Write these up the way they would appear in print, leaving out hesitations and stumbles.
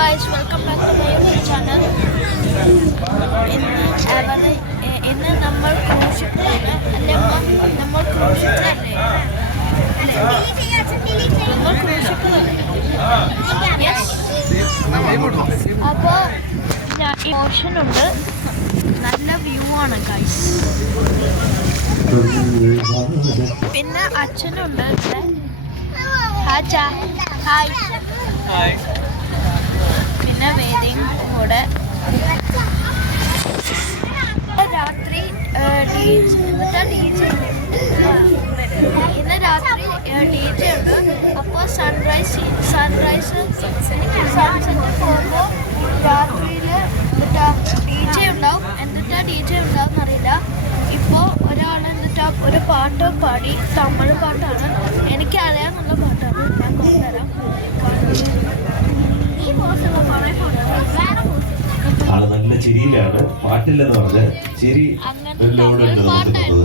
guys, welcome back to my YouTube channel. ഇന്ന് നമ്മൾ ക്രൂസിലാണ് അല്ലേ നമ്മൾ ക്രൂസിലല്ലേ നമ്മൾ ക്രൂസിലല്ലേ അപ്പോൾ ഓഷൻ ഉണ്ട്, നല്ല വ്യൂ ആണ് ഗൈസ്. പിന്നെ അച്ഛനുണ്ട് ഇവിടെ. ഹായ്. പിന്നെ വേദിയും കൂടെ രാത്രി ഇന്ന് രാത്രി DJ ഉണ്ട്. അപ്പോൾ സൺറൈസ് പോകുമ്പോൾ രാത്രിയിൽ DJ ഉണ്ടാവും. DJ ഉണ്ടാവും എന്നറിയില്ല. ഇപ്പോൾ ഒരാൾ ഒരു പാട്ട് പാടി, തമിഴ് പാട്ടാണ്, എനിക്കറിയാമെന്നുള്ള പാട്ടാണ്. ഞാൻ കൊണ്ടുതരാം. ആള് നല്ല ചിരിയിലാണ്, പാട്ടില്ലെന്ന് പറഞ്ഞ് ചിരി ലോഡുണ്ട് നമുക്ക് കിട്ടുന്നത്.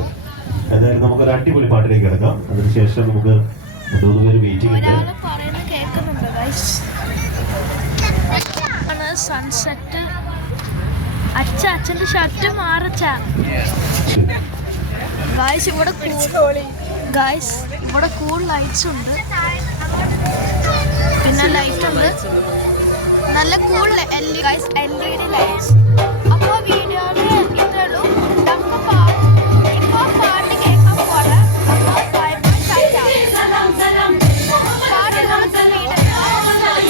എന്തായാലും നമുക്കൊരു അടിപൊളി പാട്ടിലേക്ക് കിടക്കാം. അതിനുശേഷം നമുക്ക് 3 പേര് വെയിറ്റിംഗ് ഉണ്ട്. സൺസെറ്റ്. അച്ഛൻ്റെ ഷർട്ട് മാറച്ച ഗായ്സ്. ഇവിടെ കൂൾ ലൈറ്റ്സ് ഉണ്ട്, പിന്നെ ലൈറ്റ് ഉണ്ട്, നല്ല കൂൾ LED ലൈറ്റ്സ്.